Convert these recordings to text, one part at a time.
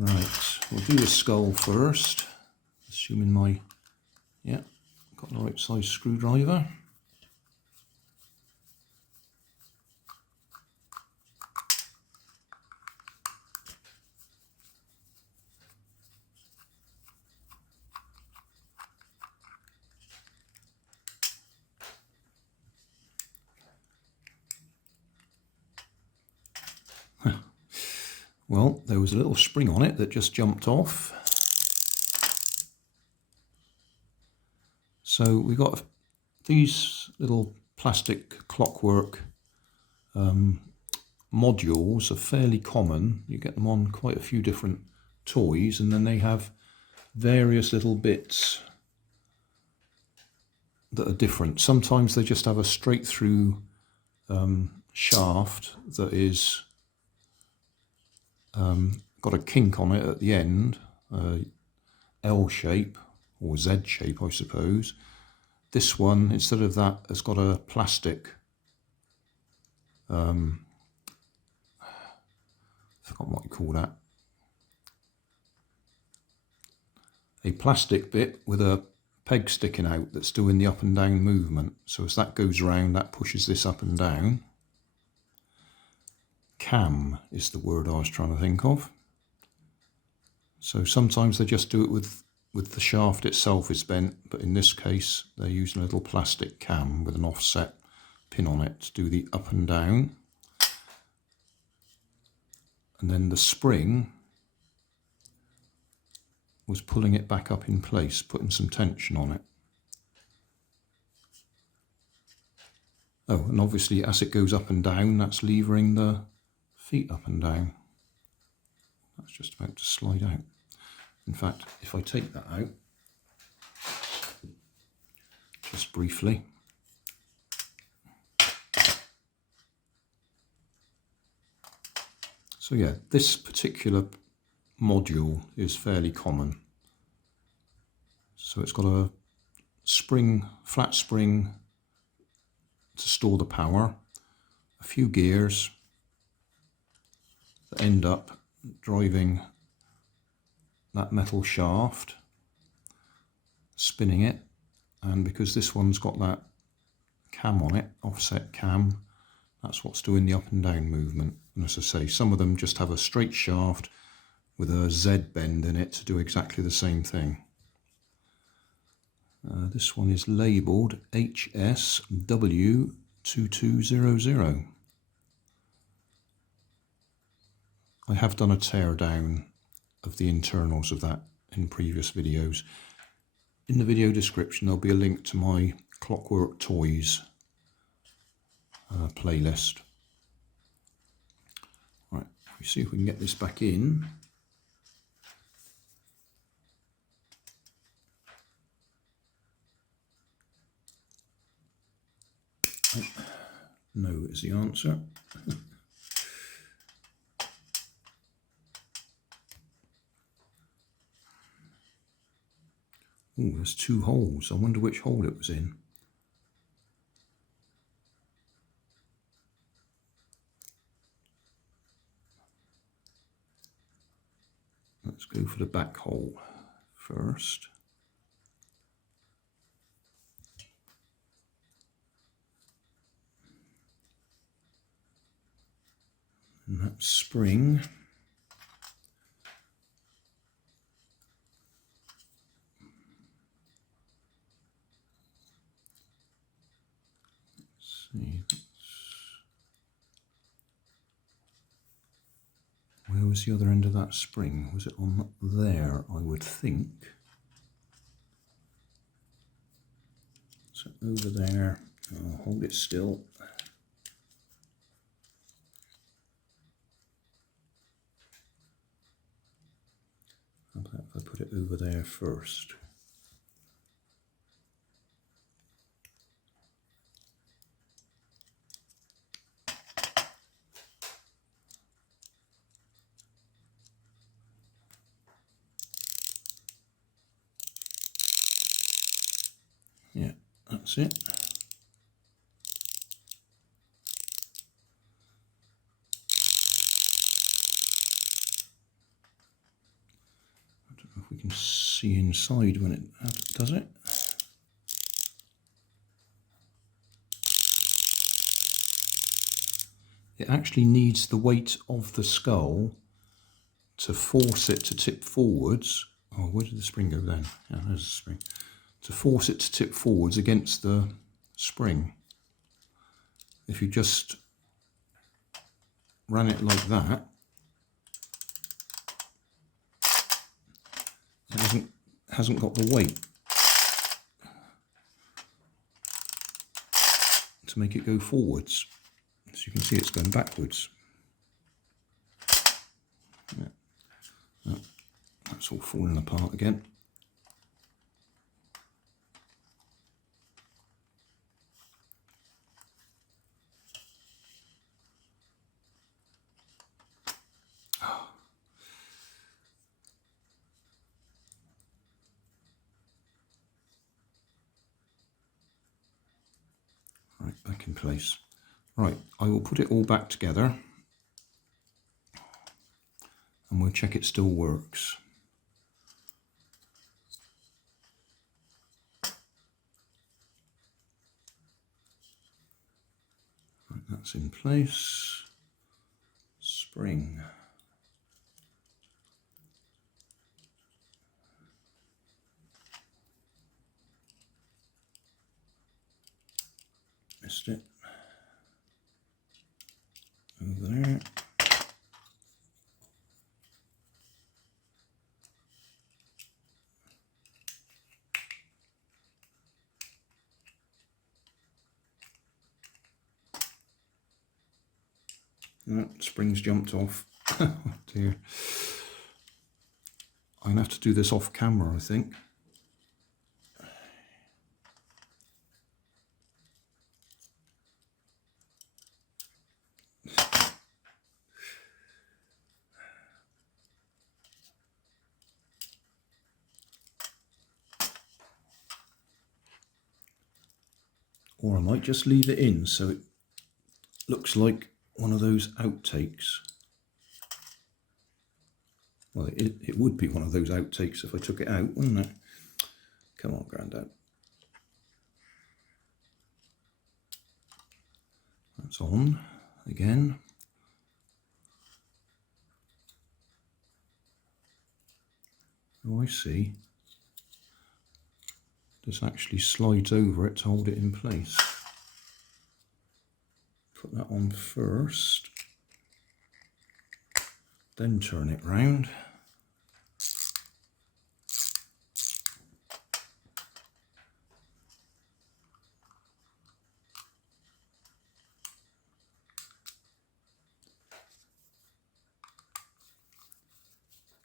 Right, we'll do the skull first, assuming got the right size screwdriver. Well, there was a little spring on it that just jumped off. So we got these little plastic clockwork modules are fairly common. You get them on quite a few different toys, and then they have various little bits that are different. Sometimes they just have a straight through shaft that is got a kink on it at the end, L shape or Z shape, I suppose. This one, instead of that, has got a plastic, I forgot what you call that, a plastic bit with a peg sticking out that's doing the up and down movement. So as that goes round, that pushes this up and down. Cam is the word I was trying to think of. So sometimes they just do it with the shaft itself is bent, but in this case they're using a little plastic cam with an offset pin on it to do the up and down. And then the spring was pulling it back up in place, putting some tension on it. Oh, and obviously as it goes up and down, that's levering the feet up and down. That's just about to slide out. In fact, if I take that out, just briefly, so yeah, this particular module is fairly common. So it's got a spring, flat spring to store the power, a few gears that end up driving that metal shaft, spinning it, and because this one's got that cam on it, offset cam, that's what's doing the up and down movement. And as I say, some of them just have a straight shaft with a Z bend in it to do exactly the same thing. This one is labelled HSW2200. I have done a teardown of the internals of that in previous videos. In the video description there'll be a link to my Clockwork Toys playlist. Right, we see if we can get this back in. No is the answer. Oh, there's two holes. I wonder which hole it was in. Let's go for the back hole first. And that spring. See, where was the other end of that spring? Was it on there, I would think? So over there, I'll hold it still. How about if I put it over there first? Yeah, that's it. if we can see inside when it does it. It actually needs the weight of the skull to force it to tip forwards. Oh, where did the spring go then? Yeah, there's the spring. To force it to tip forwards against the spring. If you just ran it like that, it hasn't got the weight to make it go forwards. So you can see it's going backwards. Yeah. Oh, that's all falling apart again. Right, back in place. Right, I will put it all back together and we'll check it still works. Right, that's in place. Spring. Missed it. Over there. No, spring's jumped off. Oh dear. I'm going to have to do this off camera, I think. Or I might just leave it in so it looks like one of those outtakes. Well, it would be one of those outtakes if I took it out, wouldn't it? Come on, Grandad. That's on again. Oh, I see. This actually slides over it to hold it in place. Put that on first, then turn it round.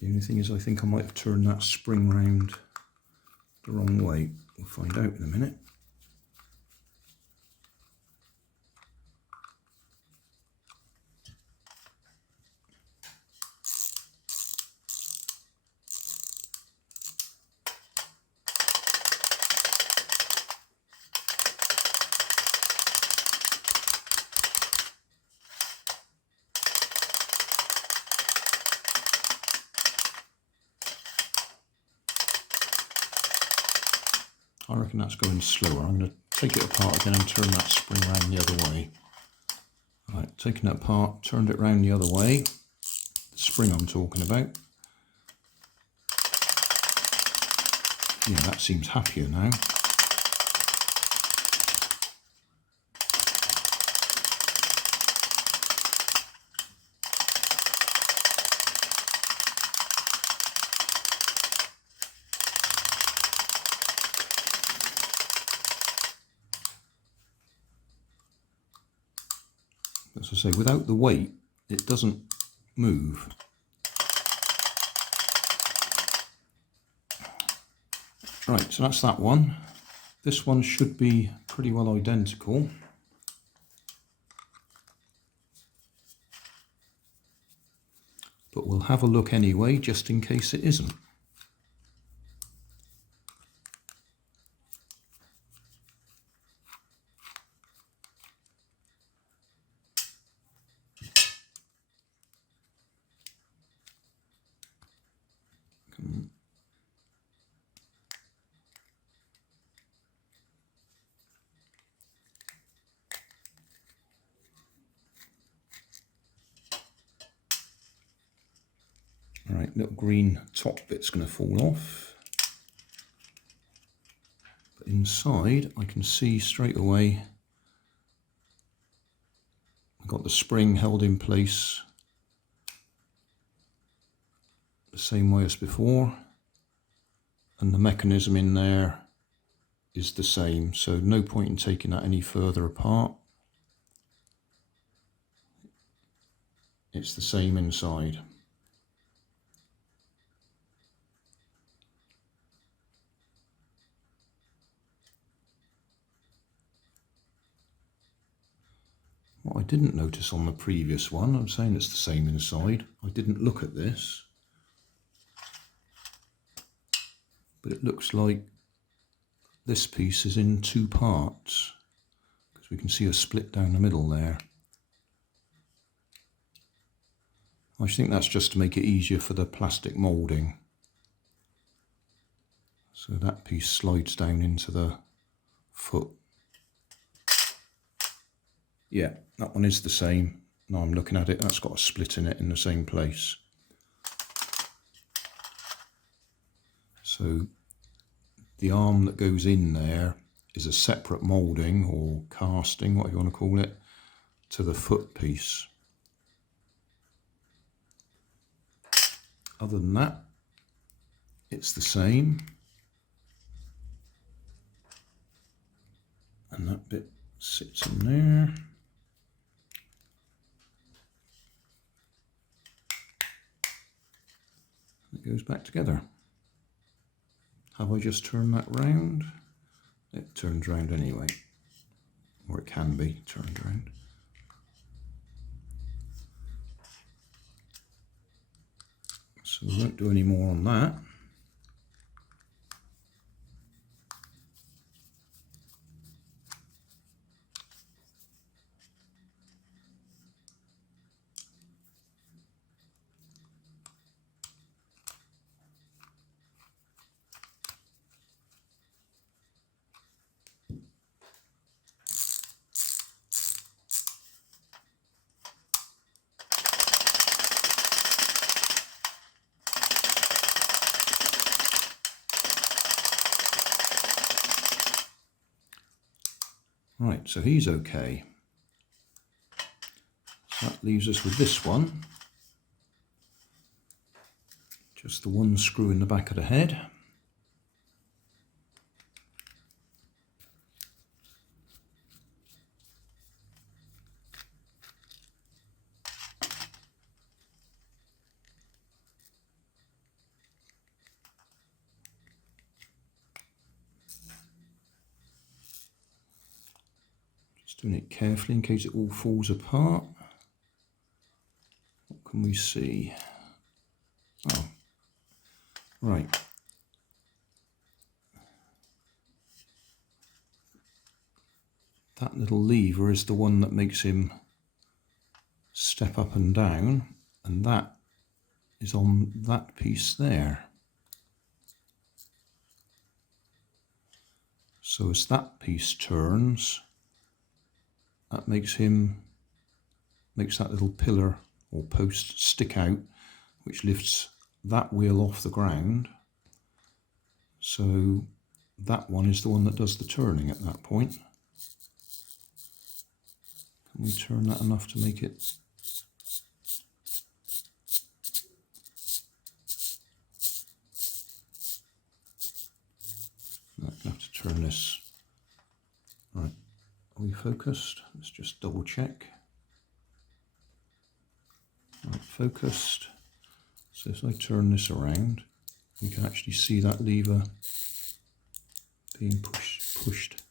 The only thing is I think I might have turned that spring round the wrong way. We'll find out in a minute. I reckon that's going slower. I'm going to take it apart again and turn that spring round the other way. Right, taking it apart, turned it round the other way. The spring I'm talking about. Yeah, that seems happier now. As I say, without the weight, it doesn't move. Right, so that's that one. This one should be pretty well identical. But we'll have a look anyway, just in case it isn't. Right, little green top bit's going to fall off. But inside I can see straight away I've got the spring held in place the same way as before, and the mechanism in there is the same, so no point in taking that any further apart. It's the same inside. What I didn't notice on the previous one, I'm saying it's the same inside, I didn't look at this, but it looks like this piece is in two parts, because we can see a split down the middle there. I think that's just to make it easier for the plastic moulding. So that piece slides down into the foot. Yeah, that one is the same. Now I'm looking at it, that's got a split in it in the same place. So the arm that goes in there is a separate moulding or casting, what you want to call it, to the foot piece. Other than that, it's the same. And that bit sits in there. It goes back together. Have I just turned that round? It turns round anyway, or it can be turned round. So we won't do any more on that. Right, so he's okay. So that leaves us with this one. Just the one screw in the back of the head. Just doing it carefully in case it all falls apart. What can we see? Oh, right. That little lever is the one that makes him step up and down, and that is on that piece there. So as that piece turns, that makes that little pillar or post stick out, which lifts that wheel off the ground. So that one is the one that does the turning at that point. Can we turn that enough to make it? I'm going to have to turn this. Right, are we focused? Let's just double check. Right, focused. So as I turn this around, you can actually see that lever being pushed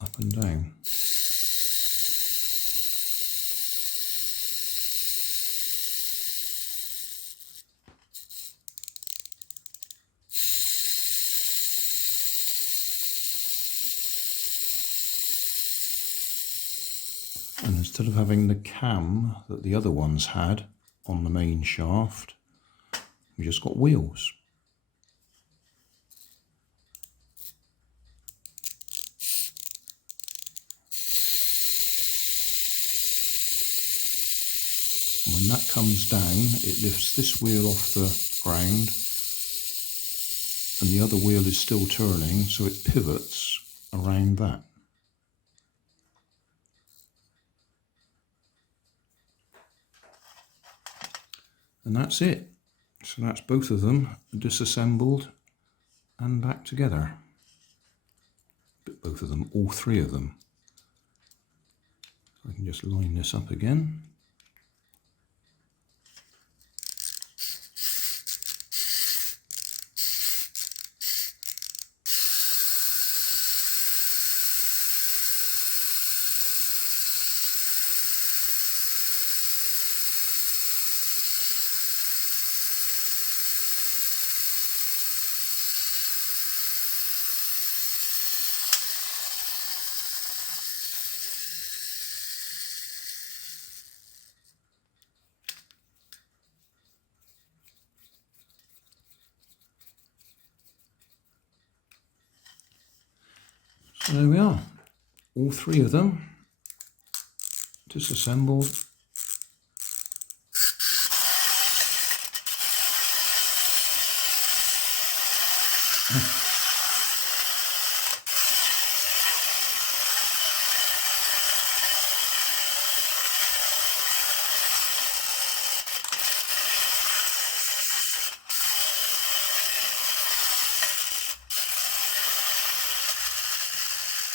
up and down. And instead of having the cam that the other ones had on the main shaft, we just got wheels. And when that comes down, it lifts this wheel off the ground and the other wheel is still turning, so it pivots around that. And that's it. So that's both of them disassembled and back together. But both of them, all three of them. So I can just line this up again. So there we are, all three of them disassembled.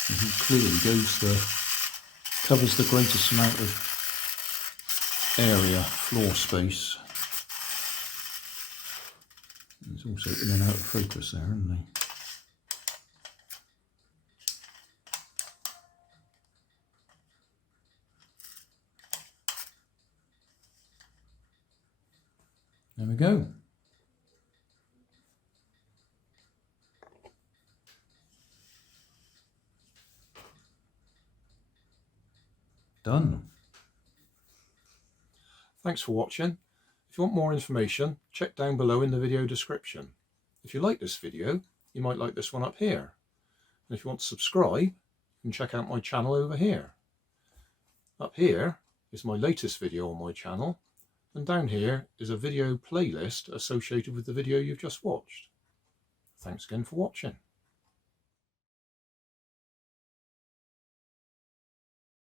And he clearly covers the greatest amount of area, floor space. He's also in and out of focus there, isn't he? There we go. Done. Thanks for watching. If you want more information, check down below in the video description. If you like this video, you might like this one up here. And if you want to subscribe, you can check out my channel over here. Up here is my latest video on my channel, and down here is a video playlist associated with the video you've just watched. Thanks again for watching.